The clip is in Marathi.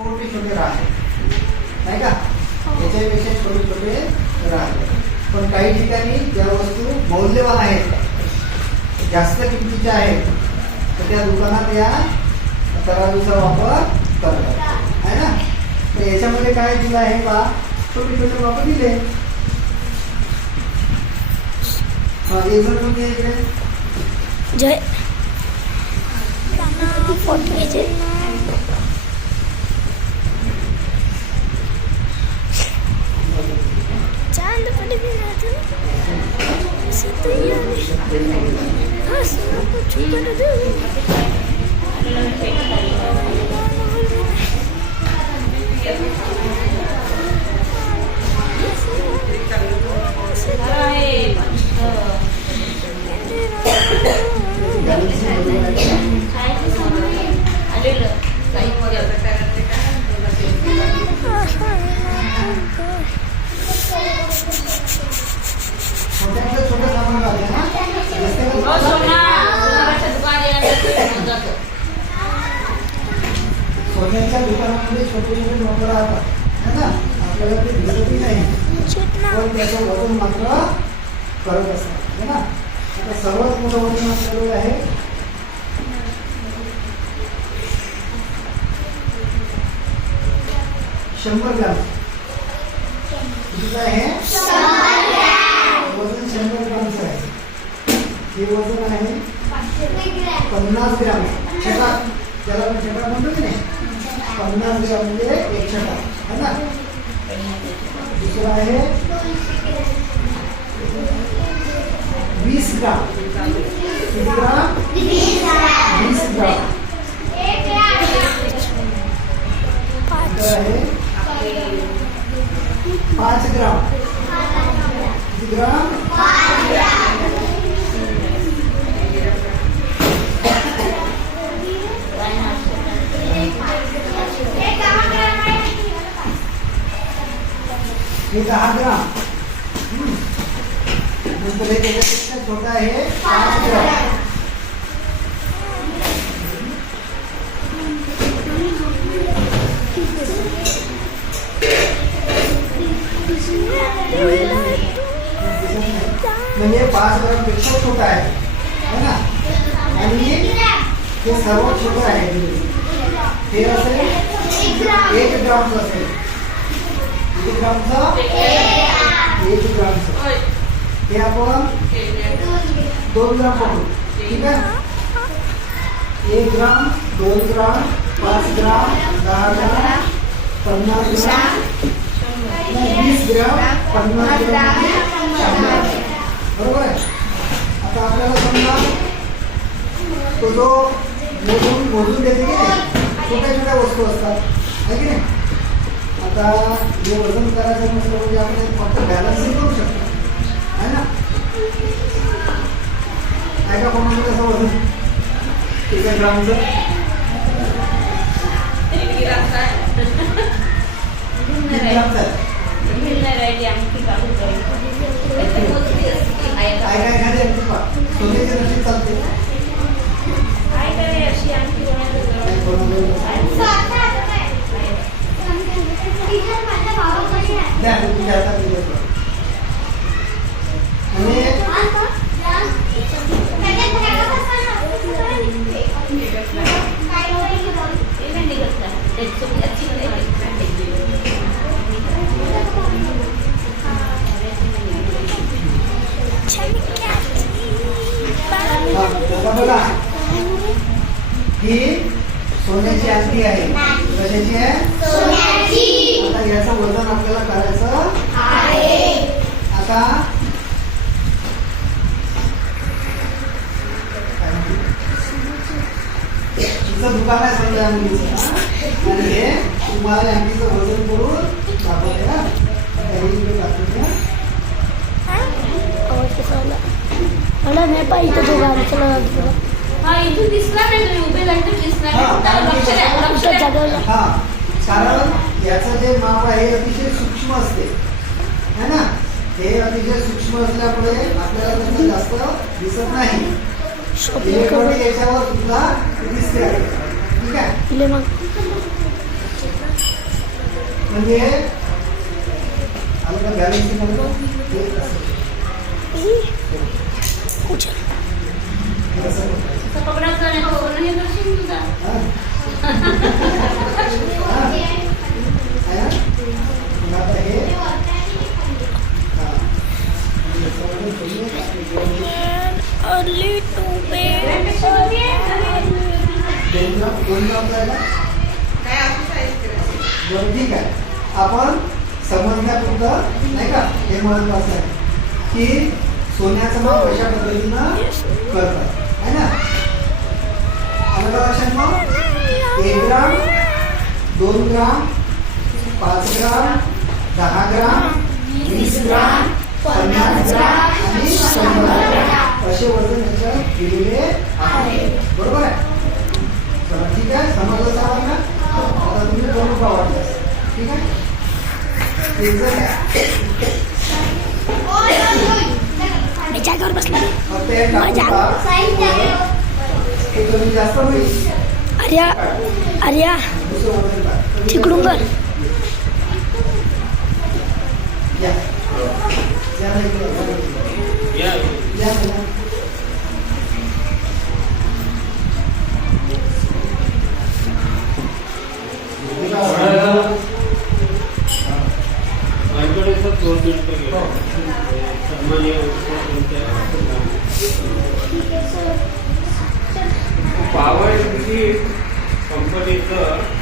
छोटे छोटे राहते नाही का, याच्यापेक्षा छोटे छोटे राहते. पण काही ठिकाणी ज्या वस्तू मौल्यवान आहेत, जास्त किमतीच्या आहेत, तर त्या दुकानात या तराजूचा वापर करतात आहे ना. तर याच्यामध्ये काय दिलं आहे बा, छोटे छोटे वापर दिले. एक जण कोणी आहे इकडे? जय फोटो घ्यायचे. चांद पड़ी भी ना तो सिद्धू यानी हाँ सुनो कुछ कर दो. सोन्याच्या दुकानामध्ये छोटे छोटे नोकर राहतात है ना, आपल्याला ते दिसतही नाही, पण त्याचं वजन मात्र करत असतात है ना. आता सर्वात मोठं वजन आपल्याकडे आहे 100 ग्राम. किती आहे? वजन 100 ग्रामचं आहे. हे वजन आहे 50 ग्राम. छटा, त्याला आपण छटा म्हणतो की नाही, 50 ग्राम म्हणजे एक छटा है ना. दुसरा आहे 20 ग्राम. किती ग्राम? 20 ग्राम. आहे 5 ग्राम. किती ग्राम? 5 ग्राम. हे 10 ग्राम. नंतर हे त्याच्यापेक्षा छोटा आहे 5 ग्राम. म्हणजे 5 ग्राम पेक्षा छोटा आहे ना. आणि हे सर्वात छोटं आहे. हे असेल 1 ग्रामचं असेल. किती ग्रामचं? 1 ग्रामचं. हे आपण 2 ग्राम पकडू. ठीक आहे. 1 ग्राम, 2 ग्राम, 5 ग्राम, 10 ग्राम, 50 ग्राम, 20 ग्राम, 50 ग्राम, 100. बरोबर आहे. आता आपल्याला समजा तो जो मोजून देते की नाही, छोट्या छोट्या वस्तू असतात आहे की नाही. आता हे वजन करायचं म्हटलं म्हणजे आपण फक्त बॅलन्सिंग करू शकतो आहे ना. आहे का कोणाचं कसं वजन 1 ग्रामचं? काय खाली सोन्याची रशी चालते. बघा, ही सोन्याची अंगठी आहे. कशाची आहे? आता याचं वजन आपल्याला करायचं आहे. आता तिचं दुकान आहे समजा अंगठीचं, आणि हे तुम्हाला अंगठीचं वजन करून दाखवते ना. मला नाही पाहिजे तो गाडी चला. हाँ इथून दिसला नाही, तुम्ही उभे राहून दिसला नाही. हा, कारण याचं जे माप आहे अतिशय सूक्ष्म असते है ना. हे अतिशय सूक्ष्म असल्यामुळे आपल्याला त्याचं जास्त दिसत नाही. इलेक्ट्रॉनिक याच्यावर सुद्धा दिसते. ठीक आहे. म्हणजे आलं का बॅलन्सिंग म्हणतो हे असं. कुछ हे असं होतं. असं पकडायचं नाही, पकडून हे करशील तुझा. हा. हा. आहे ना? मग आता हे हा. a little bit. त्यापेक्षा कमी आहे, कमी आहे. दोन ग्राम आहे ना? बरं ठीक आहे. आपण समजण्यापुरतं नाही का हे महत्वाचं आहे की सोन्याचं माप कशा पद्धतीनं करतात आहे ना. आलं का लक्षात मग 1 ग्राम 2 ग्राम 5 ग्राम 10 ग्राम 20 ग्राम 50 ग्राम आणि 100 ग्राम असे वजन याच्यात दिलेले आहे. बरोबर आहे. चला ठीक आहे. समजलं सर्वांना. आता तुम्ही करून पाहा. ठीक आहे. जागेवर बसला. फक्त एक टाकून पहा. हे कमी जास्त होईल. आर्या दुसरं वजन पहा. तिकडून कर. या. या ना इकडे. या ना. पॉवर कंपनीचं